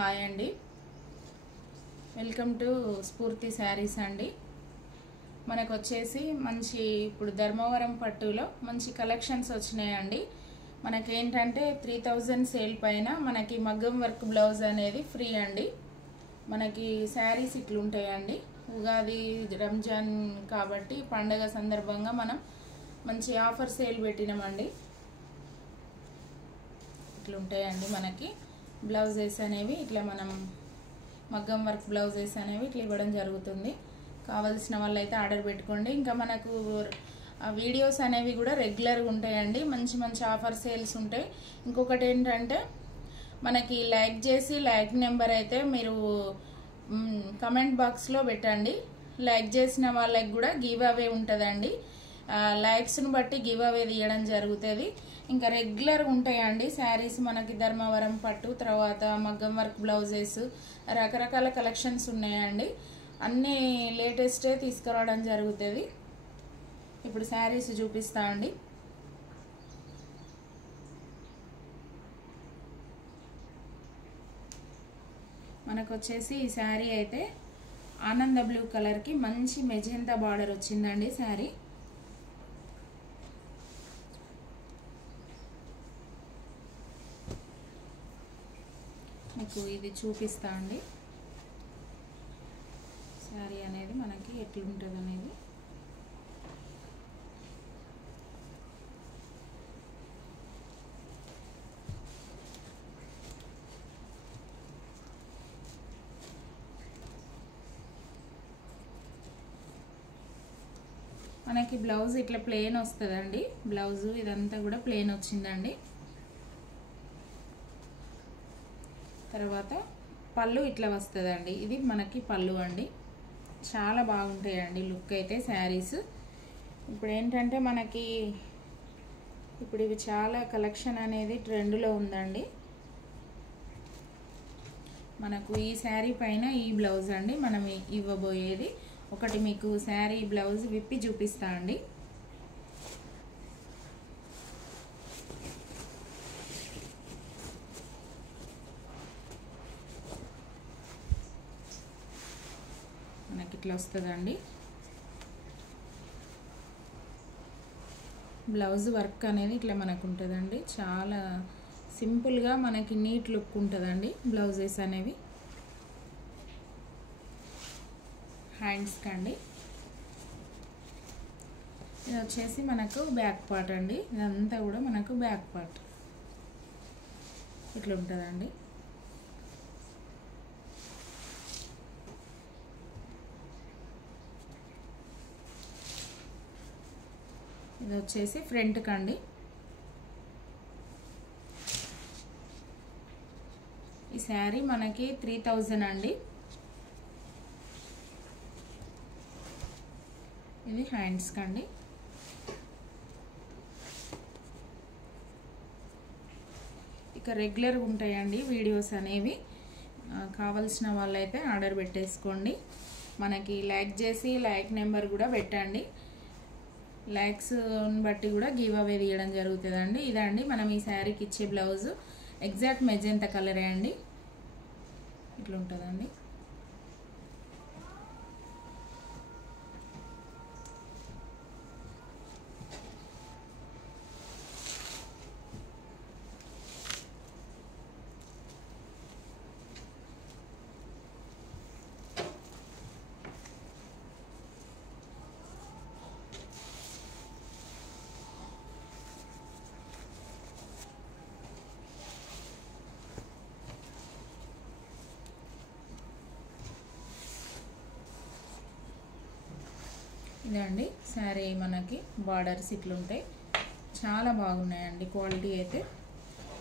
Hi అండి, welcome to స్ఫూర్తి శారీస్ అండి. మనకు వచ్చేసి మంచి ఇప్పుడు ధర్మవరం పట్టులో మంచి కలెక్షన్స్ వచ్చినాయండి. మనకి ఏంటంటే 3000 సేల్ పైన మనకి మగ్గం వర్క్ బ్లౌజ్ అనేది ఫ్రీ అండి. మనకి శారీస్ ఇట్లా ఉంటాయండి. ఉగాది రంజాన్ కాబట్టి పండగ సందర్భంగా మనం మంచి ఆఫర్ సేల్ పెట్టినామండి. ఇట్లా ఉంటాయండి మనకి బ్లౌజెస్ అనేవి. ఇట్లా మనం మగ్గం వర్క్ బ్లౌజెస్ అనేవి ఇట్లా ఇవ్వడం జరుగుతుంది. కావాల్సిన వాళ్ళైతే ఆర్డర్ పెట్టుకోండి. ఇంకా మనకు వీడియోస్ అనేవి కూడా రెగ్యులర్గా ఉంటాయండి. మంచి మంచి ఆఫర్ సేల్స్ ఉంటాయి. ఇంకొకటి ఏంటంటే మనకి లైక్ చేసి లైక్ నెంబర్ అయితే మీరు కమెంట్ బాక్స్లో పెట్టండి. లైక్ చేసిన వాళ్ళకి కూడా గివ్ అవే ఉంటుందండి. లైక్స్ను బట్టి గివ్ అవే తీయడం జరుగుతుంది. ఇంకా రెగ్యులర్ ఉంటాయండి శారీస్ మనకి ధర్మవరం పట్టు, తర్వాత మగ్గం వర్క్ బ్లౌజెస్, రకరకాల కలెక్షన్స్ ఉన్నాయండి. అన్నీ లేటెస్టే తీసుకురావడం జరుగుతుంది. ఇప్పుడు శారీస్ చూపిస్తా అండి. మనకు వచ్చేసి ఈ శారీ అయితే ఆనంద బ్లూ కలర్కి మంచి మెజెంతా బార్డర్ వచ్చిందండి. శారీ మీకు ఇది చూపిస్తా అండి. శారీ అనేది మనకి ఎట్లుంటుంది అనేది. మనకి బ్లౌజ్ ఇట్లా ప్లెయిన్ వస్తుందండి. బ్లౌజు ఇదంతా కూడా ప్లెయిన్ వచ్చిందండి. తర్వాత పళ్ళు ఇట్లా వస్తుందండి. ఇది మనకి పళ్ళు అండి. చాలా బాగుంటాయండి లుక్ అయితే శారీస్. ఇప్పుడు ఏంటంటే మనకి ఇప్పుడు ఇవి చాలా కలెక్షన్ అనేది ట్రెండ్లో ఉందండి. మనకు ఈ శారీ పైన ఈ బ్లౌజ్ అండి మనం ఇవ్వబోయేది. ఒకటి మీకు శారీ బ్లౌజ్ విప్పి చూపిస్తా అండి. మనకి ఇట్లా వస్తుందండి. బ్లౌజ్ వర్క్ అనేది ఇట్లా మనకు ఉంటుందండి. చాలా సింపుల్గా మనకి నీట్ లుక్ ఉంటుందండి బ్లౌజెస్ అనేవి. హ్యాండ్స్ కండి. ఇది వచ్చేసి మనకు బ్యాక్ పార్ట్ అండి. ఇదంతా కూడా మనకు బ్యాక్ పార్ట్ ఇట్లా ఉంటుందండి. ఇది వచ్చేసి ఫ్రంట్ కండి. ఈ శారీ మనకి 3000 అండి. ఇది హ్యాండ్స్ కండి. ఇక రెగ్యులర్గా ఉంటాయండి వీడియోస్ అనేవి. కావాల్సిన వాళ్ళైతే ఆర్డర్ పెట్టేసుకోండి. మనకి లైక్ చేసి లైక్ నెంబర్ కూడా పెట్టండి. లైక్స్ బట్టి కూడా గివ్ అవే తీయడం జరుగుతుందండి. ఇదండి మనం ఈ శారీకి ఇచ్చే బ్లౌజ్. ఎగ్జాక్ట్ మెజెంతా కలరే అండి. ఇట్లా ఉంటుందండి. ఇదండి శారీ మనకి బార్డర్స్ ఇట్లుంటాయి. చాలా బాగున్నాయండి. క్వాలిటీ అయితే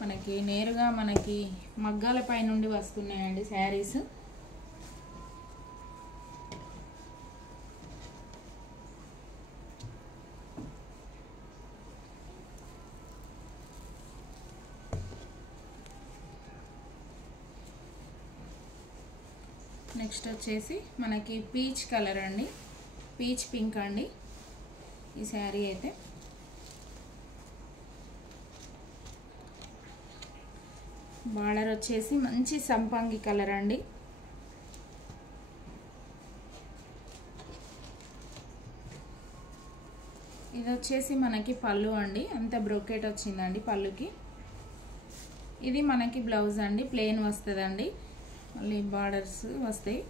మనకి నేరుగా మనకి మగ్గాల పై నుండి వస్తున్నాయండి శారీస్. నెక్స్ట్ వచ్చేసి మనకి పీచ్ కలర్ అండి. పీచ్ పింక్ అండి ఈ శారీ అయితే. బార్డర్ వచ్చేసి మంచి సంపంగి కలర్ అండి. ఇది వచ్చేసి మనకి పళ్ళు అండి, అంత బ్రోకెట్ వచ్చిందండి పళ్ళుకి. ఇది మనకి బ్లౌజ్ అండి, ప్లెయిన్ వస్తుందండి, మళ్ళీ బార్డర్స్ వస్తాయి.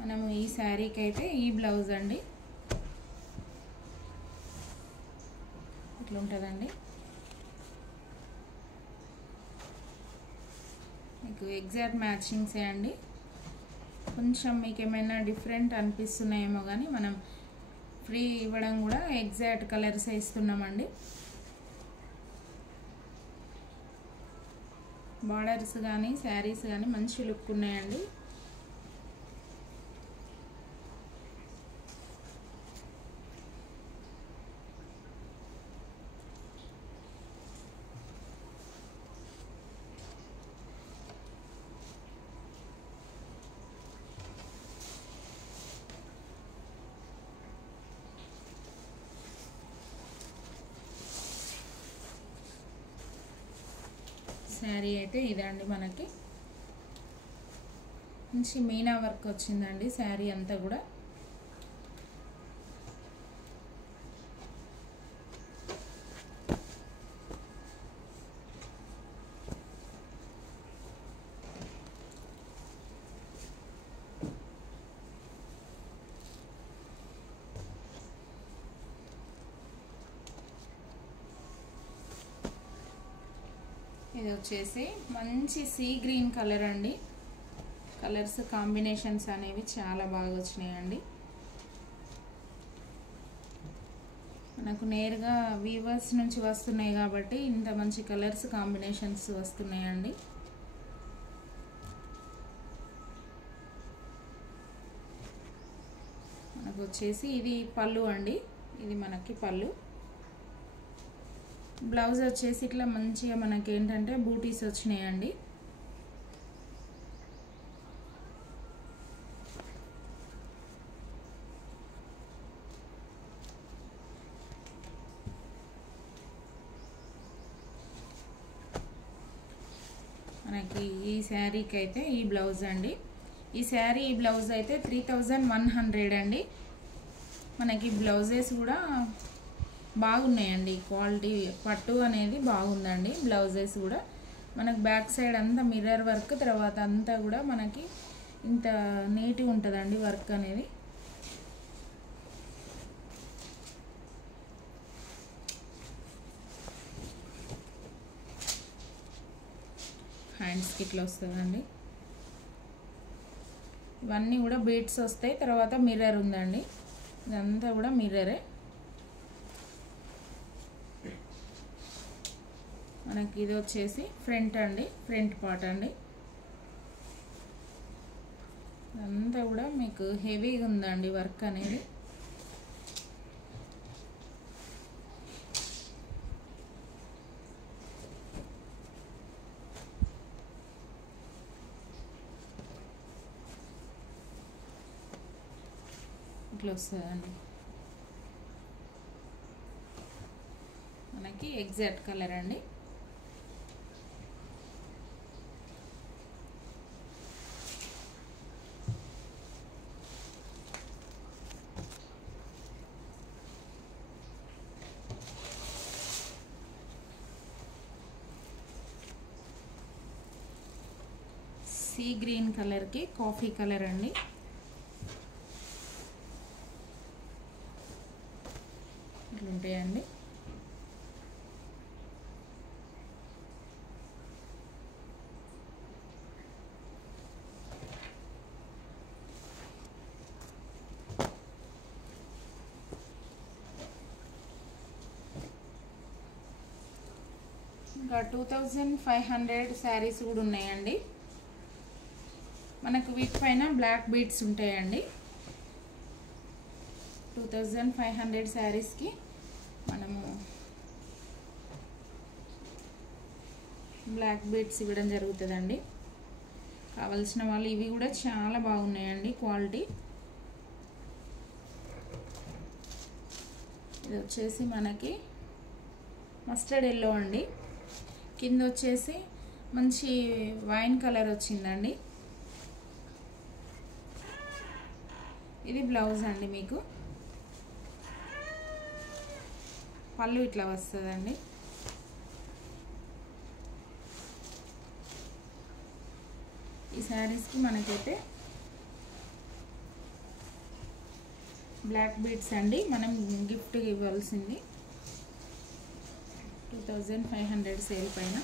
మనము ఈ శారీకి అయితే ఈ బ్లౌజ్ అండి, ఇట్లా ఉంటుందండి. మీకు ఎగ్జాక్ట్ మ్యాచింగ్సే అండి. కొంచెం మీకు ఏమైనా డిఫరెంట్ అనిపిస్తున్నాయేమో కానీ మనం ఫ్రీ ఇవ్వడం కూడా ఎగ్జాక్ట్ కలర్స్ ఇస్తున్నామండి. బార్డర్స్ కానీ శారీస్ కానీ మంచి లుక్ ఉన్నాయండి. శారీ అయితే ఇదండి, మనకి మంచి మీనా వర్క్ వచ్చిందండి శారీ అంతా కూడా. ఇది వచ్చేసి మంచి సీ గ్రీన్ కలర్ అండి. కలర్స్ కాంబినేషన్స్ అనేవి చాలా బాగా వచ్చినాయండి. మనకు నేరుగా వీవర్స్ నుంచి వస్తున్నాయి కాబట్టి ఇంత మంచి కలర్స్ కాంబినేషన్స్ వస్తున్నాయండి. మనకు వచ్చేసి ఇది పళ్ళు అండి, ఇది మనకి పళ్ళు. బ్లౌజ్ వచ్చేసి ఇట్లా మంచిగా మనకి ఏంటంటే బూటీస్ వచ్చినాయండి. మనకి ఈ శారీకి అయితే ఈ బ్లౌజ్ అండి. ఈ శారీ ఈ బ్లౌజ్ అయితే 3100 అండి. మనకి బ్లౌజెస్ కూడా బాగున్నాయండి, క్వాలిటీ పట్టు అనేది బాగుందండి. బ్లౌజెస్ కూడా మనకు బ్యాక్ సైడ్ అంతా మిర్రర్ వర్క్, తర్వాత అంతా కూడా మనకి ఇంత నీట్గా ఉంటుందండి వర్క్ అనేది. హ్యాండ్స్కి ఇట్లా వస్తుందండి. ఇవన్నీ కూడా బీడ్స్ వస్తాయి, తర్వాత మిర్రర్ ఉందండి, ఇదంతా కూడా మిర్రరే. మనకి ఇది వచ్చేసి ఫ్రంట్ అండి, ఫ్రంట్ పార్ట్ అండి. అంతా కూడా మీకు హెవీగా ఉందండి వర్క్ అనేది. ఇట్లా వస్తుందండి మనకి ఎగ్జాక్ట్ కలర్ అండి. సీ గ్రీన్ కలర్కి కాఫీ కలర్ అండి. ఇట్లా ఉంటాయండి. ఇంకా 2500 శారీస్ కూడా ఉన్నాయండి. మనకు వీటిపైన బ్లాక్ బీడ్స్ ఉంటాయండి. 2500 శారీస్కి మనము బ్లాక్ బీడ్స్ ఇవ్వడం జరుగుతుందండి. కావాల్సిన వాళ్ళు ఇవి కూడా చాలా బాగున్నాయండి క్వాలిటీ. ఇది వచ్చేసి మనకి మస్టర్డ్ ఎల్లో అండి. కింద వచ్చేసి మంచి వైన్ కలర్ వచ్చిందండి. ఇది బ్లౌజ్ అండి. మీకు పళ్ళు ఇట్లా వస్తుందండి. ఈ శారీస్కి మనకైతే బ్లాక్ బీడ్స్ అండి. మనం గిఫ్ట్ ఇవ్వాల్సింది 2500 సేల్ పైన.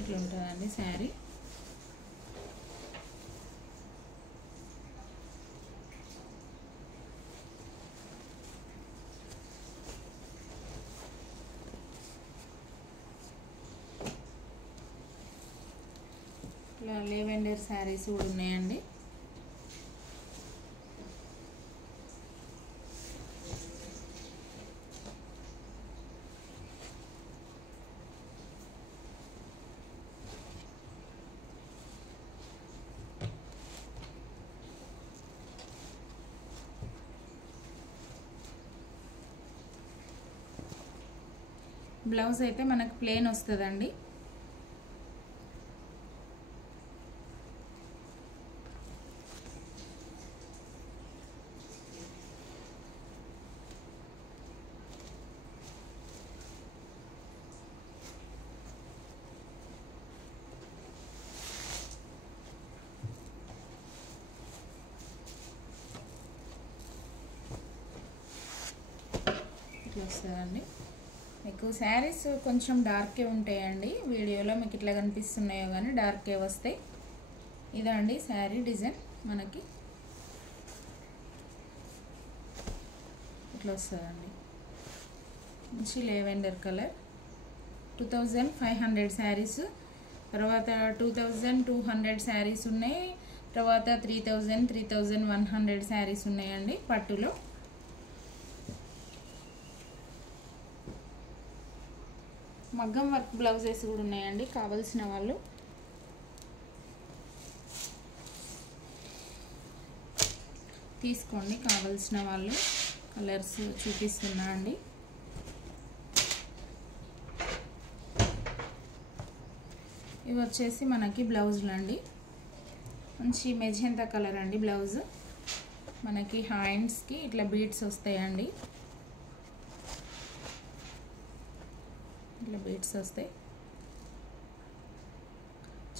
ఇట్లా ఉంటుందండి శారీ. ఇలా లెవెండర్ శారీస్ కూడా ఉన్నాయండి. బ్లౌజ్ అయితే మనకు ప్లెయిన్ వస్తుందండి. ఇట్లా వస్తుందండి. మీకు శారీస్ కొంచెం డార్కే ఉంటాయండి. వీడియోలో మీకు ఇట్లా కనిపిస్తున్నాయో కానీ డార్కే వస్తాయి. ఇదండి శారీ డిజైన్ మనకి ఇట్లా వస్తుందండి. మంచి లెవెండర్ కలర్. 2500 శారీస్, తర్వాత 2200 శారీస్ ఉన్నాయి, తర్వాత 3000 3100 శారీస్ ఉన్నాయండి పట్టులో. మగ్గం వర్క్ బ్లౌజెస్ కూడా ఉన్నాయండి. కావాల్సిన వాళ్ళు తీసుకోండి. కావాల్సిన వాళ్ళు కలర్స్ చూపిస్తున్నా అండి. ఇవి వచ్చేసి మనకి బ్లౌజులు అండి. మంచి మెజెంతా కలర్ అండి బ్లౌజ్. మనకి హ్యాండ్స్కి ఇట్లా బీడ్స్ వస్తాయండి. ఇట్లా బీడ్స్ వస్తాయి.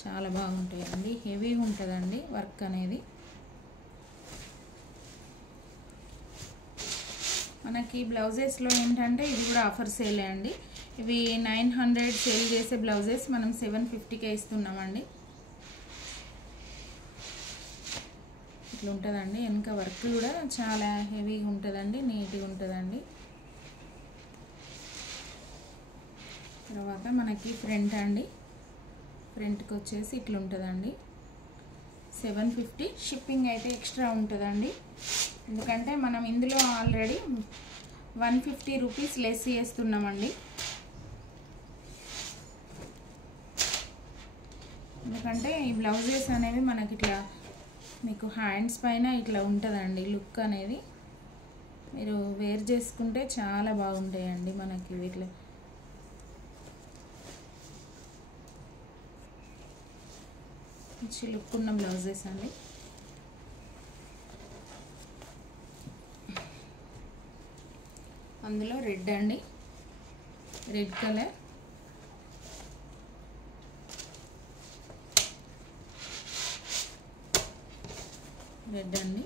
చాలా బాగుంటాయండి. హెవీగా ఉంటుందండి వర్క్ అనేది. మనకి బ్లౌజెస్లో ఏంటంటే ఇది కూడా ఆఫర్ సేలే అండి. ఇవి 900 సేల్ చేసే బ్లౌజెస్ మనం 750కే ఇస్తున్నామండి. ఇట్లా ఉంటుందండి. వెనక వర్క్ కూడా చాలా హెవీగా ఉంటుందండి, నీట్గా ఉంటుందండి. తర్వాత మనకి ఫ్రంట్ అండి. ఫ్రంట్కి వచ్చేసి ఇట్లా ఉంటుందండి. 750. షిప్పింగ్ అయితే ఎక్స్ట్రా ఉంటుందండి. ఎందుకంటే మనం ఇందులో ఆల్రెడీ 150 రూపీస్ లెస్ చేస్తున్నామండి. ఎందుకంటే ఈ బ్లౌజెస్ అనేవి మనకి ఇట్లా మీకు హ్యాండ్స్ పైన ఇట్లా ఉంటుందండి లుక్ అనేది. మీరు వేర్ చేసుకుంటే చాలా బాగుంటాయండి మనకి ఇట్లా. మంచి లుక్ ఉన్న బ్లౌజెస్ అండి. అందులో రెడ్ అండి, రెడ్ కలర్. రెడ్ అండి.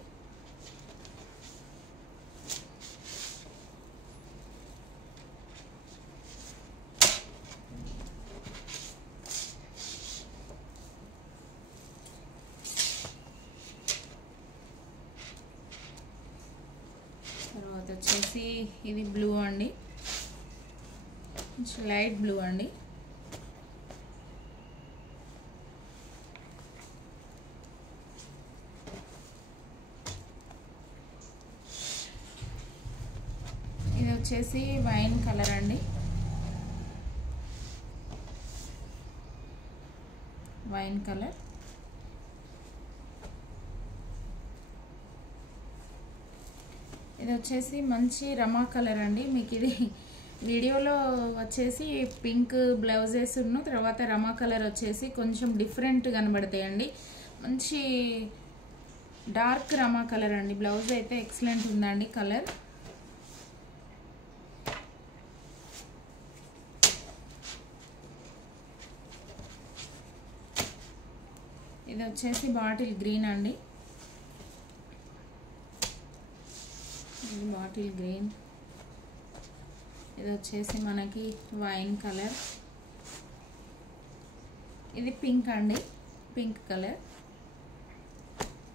తర్వాత వచ్చేసి ఇది బ్లూ అండి, లైట్ బ్లూ అండి. వచ్చేసి వైన్ కలర్ అండి, వైన్ కలర్. ఇది వచ్చేసి మంచి రమా కలర్ అండి. మీకు ఇది వీడియోలో వచ్చేసి పింక్ బ్లౌజెస్ ఉన్న తర్వాత రమా కలర్ వచ్చేసి కొంచెం డిఫరెంట్ కనబడతాయండి. మంచి డార్క్ రమా కలర్ అండి. బ్లౌజ్ అయితే ఎక్సలెంట్ ఉందండి కలర్. ఇది వచ్చేసి బాటిల్ గ్రీన్ అండి, ఇది బాటిల్ గ్రీన్. ఇది వచ్చేసి మనకి వైన్ కలర్. ఇది పింక్ అండి, పింక్ కలర్,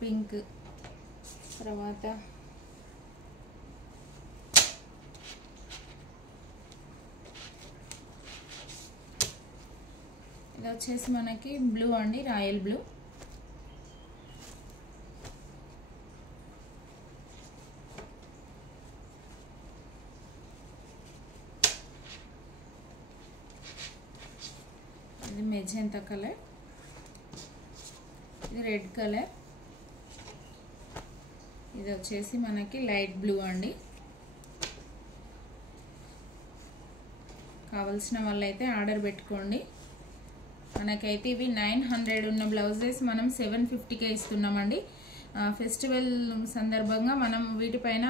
పింక్. తర్వాత ఇది వచ్చేసి మనకి బ్లూ అండి, రాయల్ బ్లూ. ఇది మెజెంటా కలర్, ఇది రెడ్ కలర్. ఇది వచ్చేసి మనకి లైట్ బ్లూ అండి. కావాల్సిన వాళ్ళైతే ఆర్డర్ పెట్టుకోండి. మనకైతే ఇవి 900 ఉన్న బ్లౌజెస్ మనం 750కే ఇస్తున్నామండి. ఫెస్టివల్ సందర్భంగా మనం వీటిపైన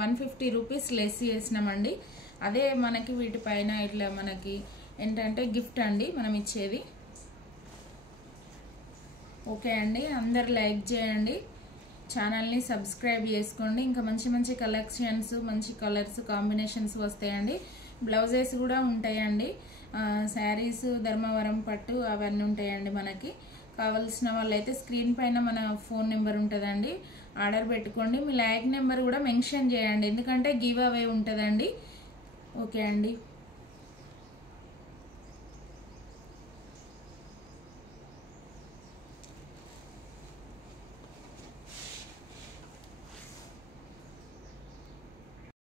150 రూపీస్ లెస్ చేసినామండి. అదే మనకి వీటిపైన ఇట్లా మనకి ఏంటంటే గిఫ్ట్ అండి మనం ఇచ్చేది. ఓకే అండి, అందరు లైక్ చేయండి, ఛానల్ని సబ్స్క్రైబ్ చేసుకోండి. ఇంకా మంచి మంచి కలెక్షన్స్, మంచి కలర్స్ కాంబినేషన్స్ వస్తాయండి. బ్లౌజెస్ కూడా ఉంటాయండి, శారీస్, ధర్మవరం పట్టు అవన్నీ ఉంటాయండి. మనకి కావాల్సిన వాళ్ళైతే స్క్రీన్ పైన మన ఫోన్ నెంబర్ ఉంటుందండి, ఆర్డర్ పెట్టుకోండి. మీ లైక్ నెంబర్ కూడా మెన్షన్ చేయండి, ఎందుకంటే గివ్ అవే ఉంటుందండి. ఓకే అండి.